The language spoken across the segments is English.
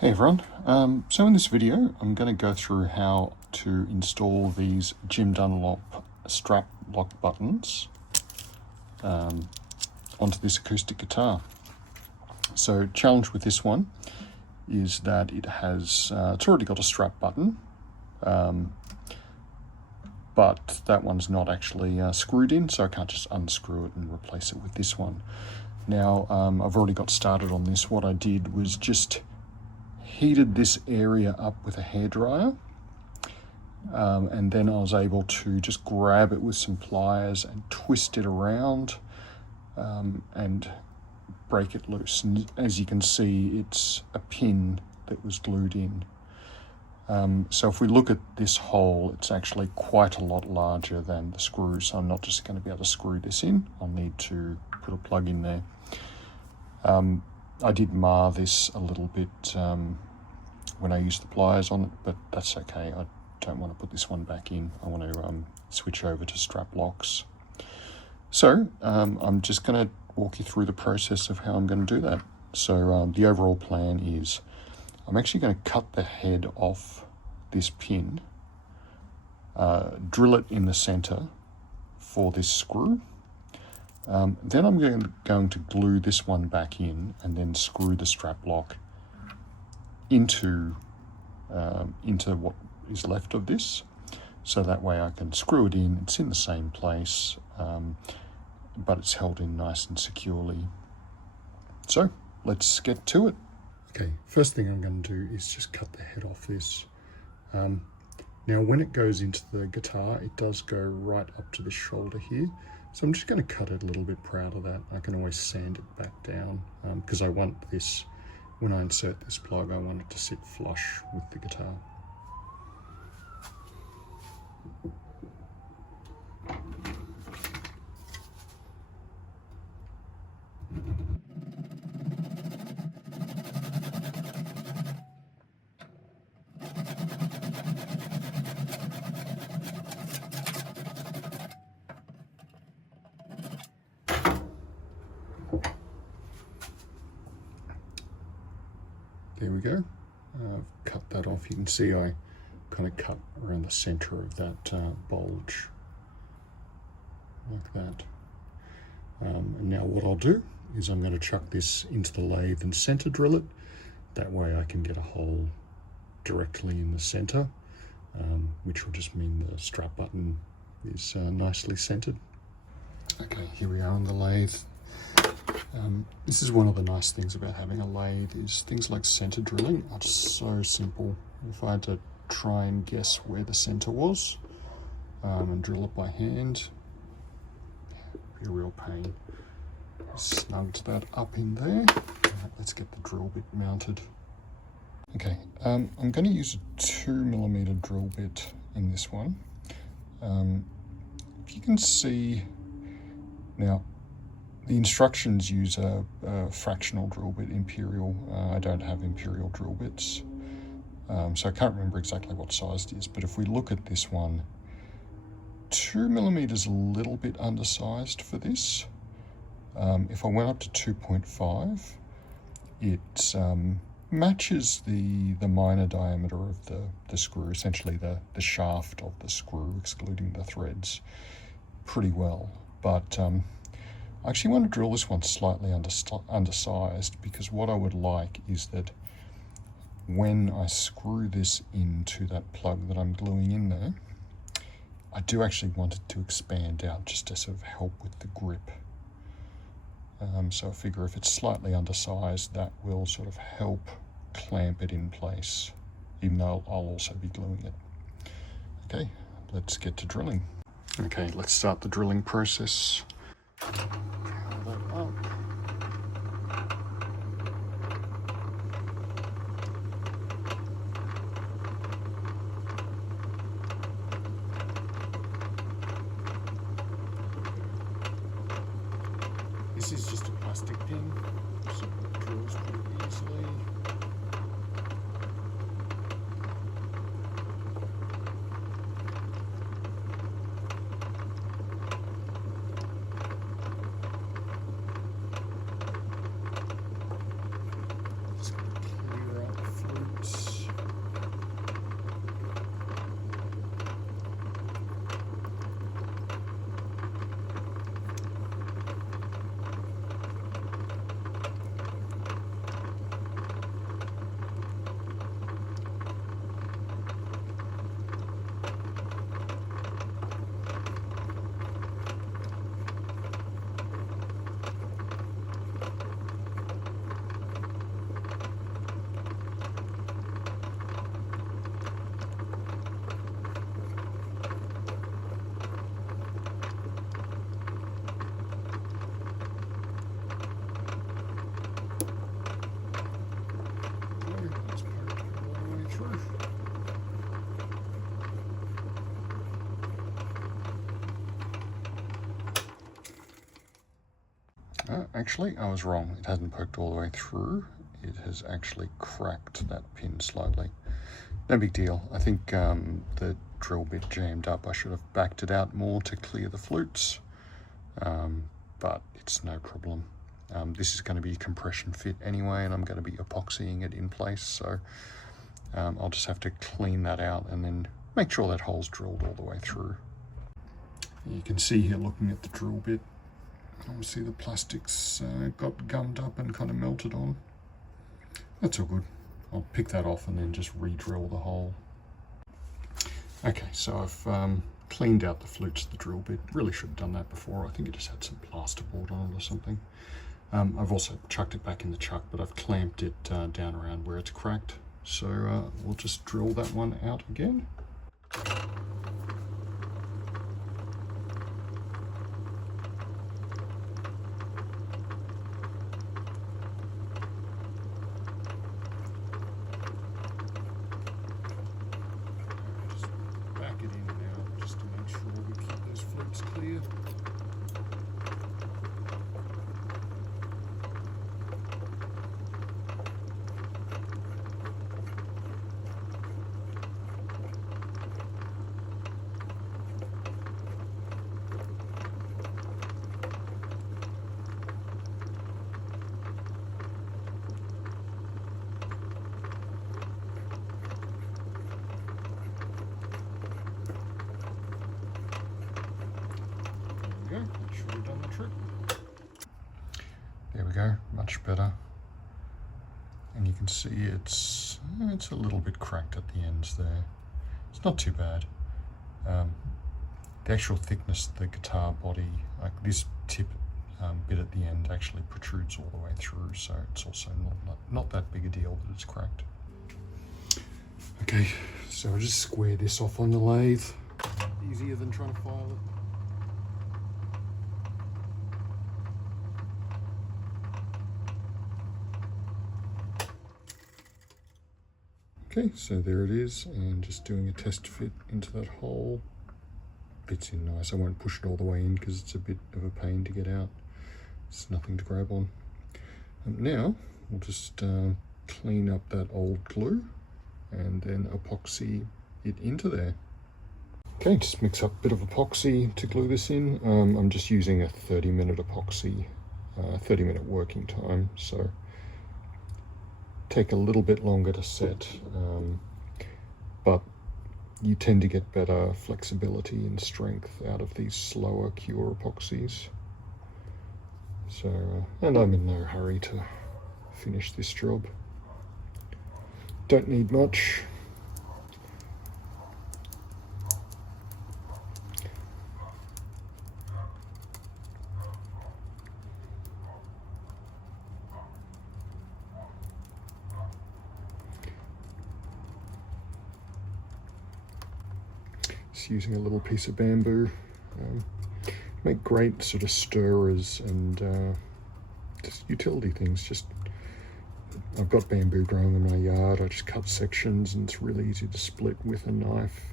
Hey everyone, so in this video I'm going to go through how to install these Jim Dunlop Straplok buttons onto this acoustic guitar. So challenge with this one is that it has, it's already got a strap button, but that one's not actually screwed in, so I can't just unscrew it and replace it with this one. Now I've already got started on this. What I did was just heated this area up with a hairdryer, and then I was able to just grab it with some pliers and twist it around and break it loose. And as you can see, it's a pin that was glued in. So if we look at this hole, it's actually quite a lot larger than the screw, so I'm not just going to be able to screw this in. I'll need to put a plug in there. I did mar this a little bit when I used the pliers on it, but that's okay. I don't want to put this one back in. I want to switch over to Straplok's. So I'm just going to walk you through the process of how I'm going to do that. So the overall plan is I'm actually going to cut the head off this pin, drill it in the center for this screw. Then I'm going to glue this one back in and then screw the strap lock into what is left of this. So that way I can screw it in, it's in the same place, but it's held in nice and securely. So let's get to it. Okay, first thing I'm going to do is just cut the head off this. Now when it goes into the guitar, it does go right up to the shoulder here. So I'm just going to cut it a little bit proud of that. I can always sand it back down because I want this, when I insert this plug, I want it to sit flush with the guitar. There we go. I've cut that off. You can see I kind of cut around the center of that bulge, like that. And now what I'll do is I'm going to chuck this into the lathe and center drill it. That way I can get a hole directly in the center, which will just mean the strap button is nicely centered. Okay, here we are on the lathe. This is one of the nice things about having a lathe, is things like center drilling are so simple. If I had to try and guess where the center was and drill it by hand, it'd be a real pain. Snugged that up in there. Right, let's get the drill bit mounted. Okay, I'm going to use a 2mm drill bit in this one. If you can see now, the instructions use a fractional drill bit, imperial. I don't have imperial drill bits, so I can't remember exactly what size it is, but if we look at this one, 2mm is a little bit undersized for this. If I went up to 2.5, it matches the minor diameter of the screw, essentially the shaft of the screw, excluding the threads, pretty well. But I actually want to drill this one slightly undersized, because what I would like is that when I screw this into that plug that I'm gluing in there, I do actually want it to expand out just to sort of help with the grip. So I figure if it's slightly undersized, that will sort of help clamp it in place, even though I'll also be gluing it. Okay, let's get to drilling. Okay, let's start the drilling process. Power that up. This is just a plastic pin, so it drills pretty easily. Just going to clear out the fluid. Actually, I was wrong. It hasn't poked all the way through. It has actually cracked that pin slightly. No big deal. I think the drill bit jammed up. I should have backed it out more to clear the flutes, but it's no problem. This is going to be a compression fit anyway, and I'm going to be epoxying it in place, so I'll just have to clean that out and then make sure that hole's drilled all the way through. You can see here, looking at the drill bit, obviously the plastic's got gummed up and kind of melted on. That's all good. I'll pick that off and then just re-drill the hole. Okay, so I've cleaned out the flutes of the drill bit. Really should have done that before. I think it just had some plasterboard on it or something. I've also chucked it back in the chuck, but I've clamped it down around where it's cracked. So we'll just drill that one out again. Back it in and out just to make sure we keep those flutes clear. That should have done the trick. There we go, much better. And you can see it's a little bit cracked at the ends there. It's not too bad. The actual thickness of the guitar body, like this tip bit at the end, actually protrudes all the way through, so it's also not that big a deal that it's cracked. Okay, so I'll just square this off on the lathe. Easier than trying to file it. Okay, so there it is, and just doing a test fit into that hole. Fits in nice. I won't push it all the way in because it's a bit of a pain to get out. It's nothing to grab on. And now we'll just clean up that old glue and then epoxy it into there. Okay, just mix up a bit of epoxy to glue this in. I'm just using a 30-minute epoxy, 30-minute working time, so take a little bit longer to set, but you tend to get better flexibility and strength out of these slower cure epoxies. So, and I'm in no hurry to finish this job. Don't need much. Using a little piece of bamboo. Make great sort of stirrers and just utility things. Just I've got bamboo growing in my yard. I just cut sections and it's really easy to split with a knife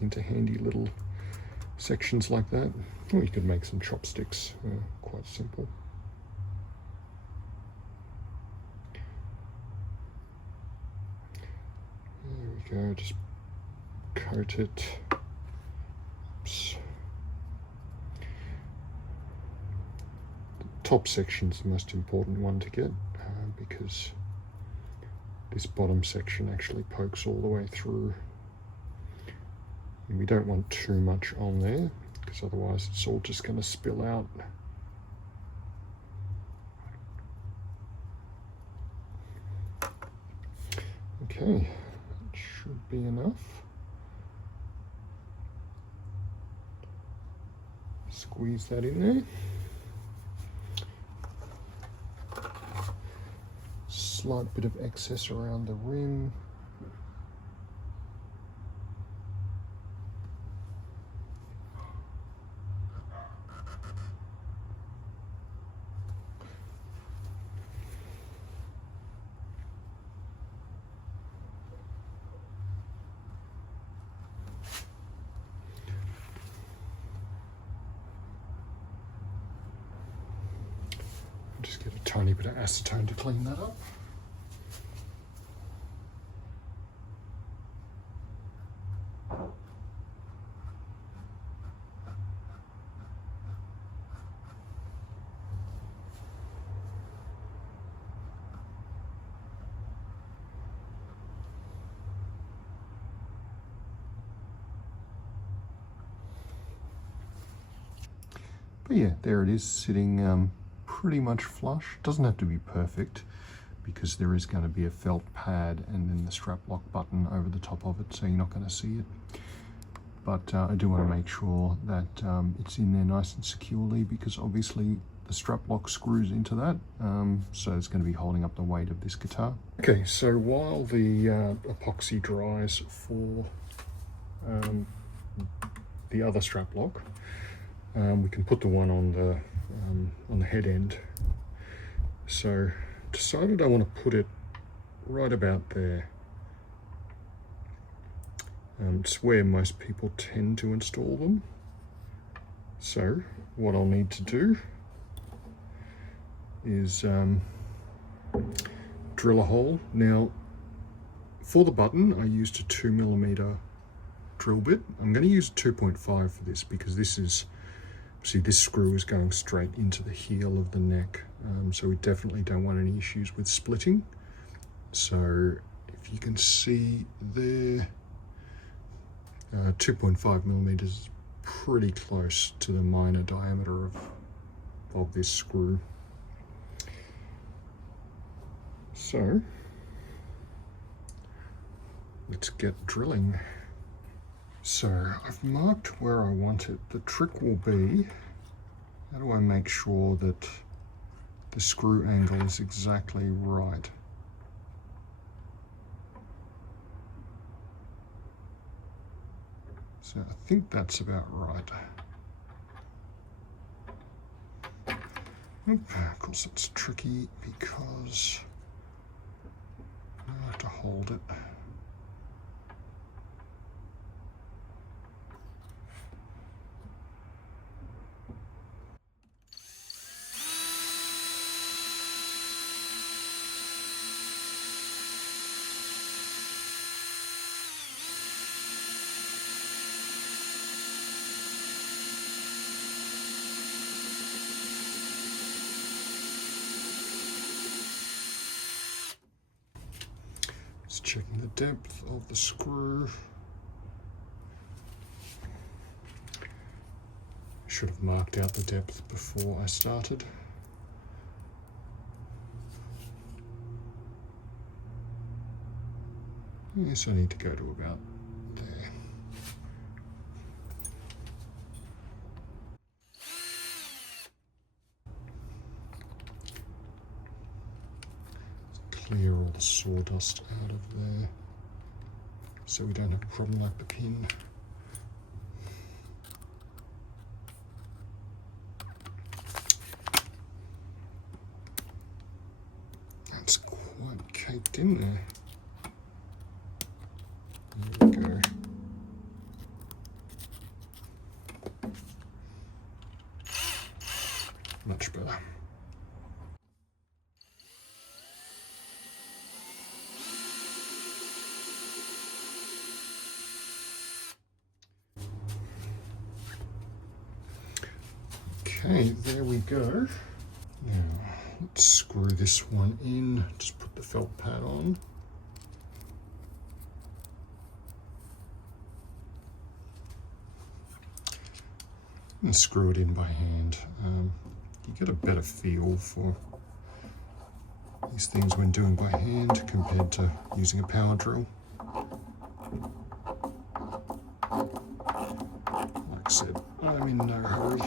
into handy little sections like that. Or you could make some chopsticks, quite simple. There we go, just coat it. The top section is the most important one to get because this bottom section actually pokes all the way through, and we don't want too much on there because otherwise it's all just going to spill out. Okay, that should be enough. Squeeze that in there. Slight bit of excess around the rim. tiny bit of acetone to clean that up. But yeah, there it is, sitting pretty much flush. Doesn't have to be perfect because there is going to be a felt pad and then the strap lock button over the top of it, so you're not going to see it. But I do want to make sure that it's in there nice and securely, because obviously the strap lock screws into that, so it's going to be holding up the weight of this guitar. Okay, so while the epoxy dries for the other strap lock, we can put the one on the head end. So decided I want to put it right about there. It's where most people tend to install them. So what I'll need to do is drill a hole. Now for the button I used a 2mm drill bit. I'm going to use a 2.5 for this because this is, see, this screw is going straight into the heel of the neck, so we definitely don't want any issues with splitting. So if you can see there, 2.5mm is pretty close to the minor diameter of this screw. So let's get drilling. So I've marked where I want it. The trick will be, how do I make sure that the screw angle is exactly right? So I think that's about right. Of course it's tricky because I have to hold it. Just checking the depth of the screw. Should have marked out the depth before I started. Yes, I need to go to about there. Clear all the sawdust out of there so we don't have a problem like the pin. That's quite caked in there. There we go. Much better. Okay, there we go. Now, let's screw this one in. Just put the felt pad on. And screw it in by hand. You get a better feel for these things when doing by hand compared to using a power drill. Like I said, I'm in no hurry.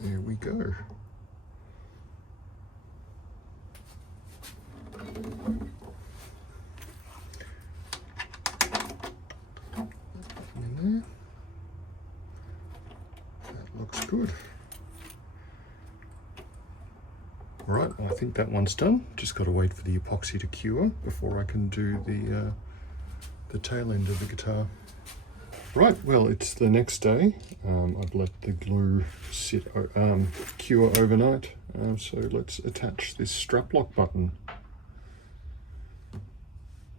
There we go. In there. That looks good. I think that one's done. Just got to wait for the epoxy to cure before I can do the tail end of the guitar. Right, well, it's the next day. I've let the glue sit cure overnight. So let's attach this strap lock button.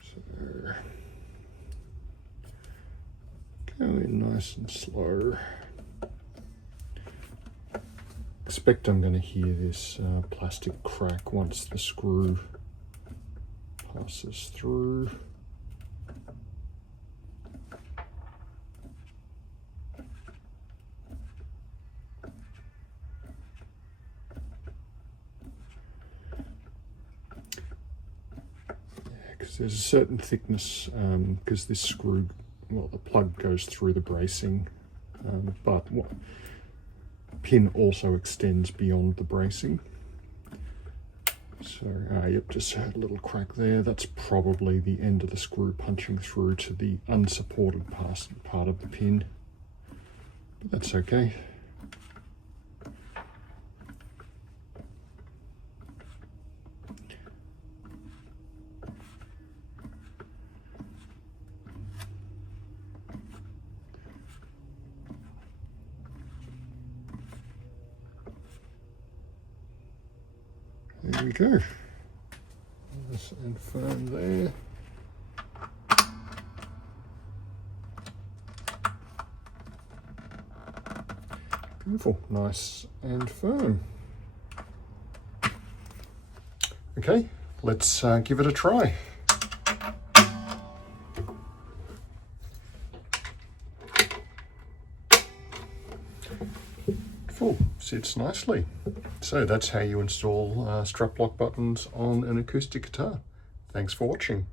So go in nice and slow. Expect I'm going to hear this plastic crack once the screw passes through. Because there's a certain thickness, because this screw, well, the plug goes through the bracing, but pin also extends beyond the bracing. So, yep, just a little crack there. That's probably the end of the screw punching through to the unsupported part of the pin, but that's okay. There we go. Nice and firm there. Beautiful, nice and firm. Okay, let's give it a try. Full, sits nicely. So that's how you install strap lock buttons on an acoustic guitar. Thanks for watching.